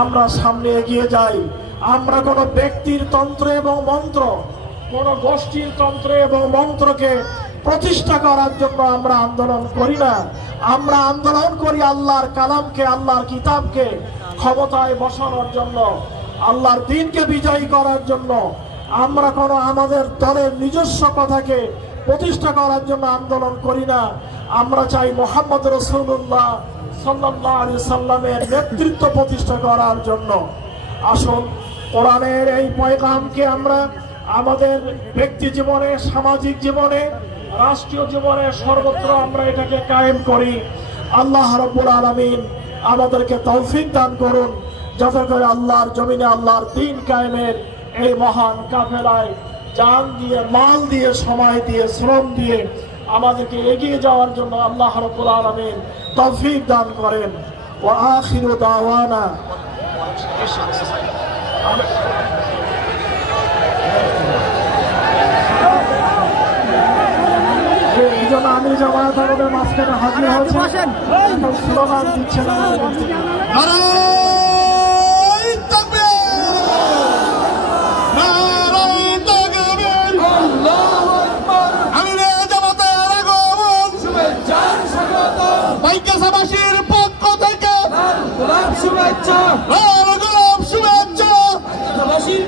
আমরা সামনে এগিয়ে যাই। আমরা কোনো ব্যক্তির তন্ত্র এবং মন্ত্র, কোনো গোষ্ঠীর তন্ত্র এবং মন্ত্রকে প্রতিষ্ঠা করার জন্য আমরা আন্দোলন করি না। আমরা আন্দোলন করি আল্লাহর কালামকে, আল্লাহর কিতাবকে ক্ষমতায় বসানোর জন্য, আল্লাহর দ্বীনকে বিজয়ী করার জন্য। আমরা কোনো আমাদের দলের নিজস্ব কথাকে প্রতিষ্ঠা করার জন্য আন্দোলন করি না। আমরা চাই মুহাম্মদ রাসূলুল্লাহ সাল্লাল্লাহু আলাইহি সাল্লামের নেতৃত্ব প্রতিষ্ঠা করার জন্য। আসুন কোরআনের এই পয়গামকে আমরা আমাদের ব্যক্তি জীবনে, সামাজিক জীবনে, রাষ্ট্রীয় জীবনে সর্বত্র আমরা এটাকে কায়েম করি। আল্লাহ রাব্বুল আলামিন আমাদেরকে তৌফিক দান করুন, যাতে করে আল্লাহর জমিনে আল্লাহর দ্বীন কায়েমের এই মহান কাফেলায় জান দিয়ে, মাল দিয়ে, সময় দিয়ে, শ্রম দিয়ে আমাদেরকে এগিয়ে যাওয়ার জন্য আল্লাহ রাব্বুল আলামিন তৌফিক দান করেন। ওয়া আখিরু দাওয়ানা আমি জামায়াত আমাদের মাঝখানে হাজির হয়েছেন, স্লোগান দিচ্ছেন। পক্ষ থেকে শুভেচ্ছা, শুভেচ্ছা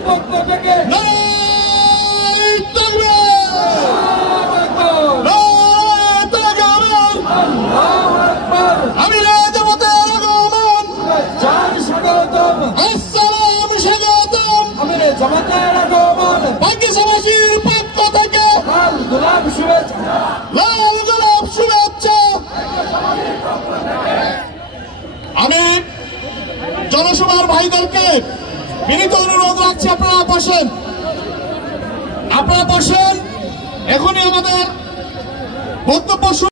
পক্ষ থেকে আমি জনসভার ভাইদেরকে বিনীত অনুরোধ রাখছি, আপনারা বসেন, এখনই আমাদের বক্তব্য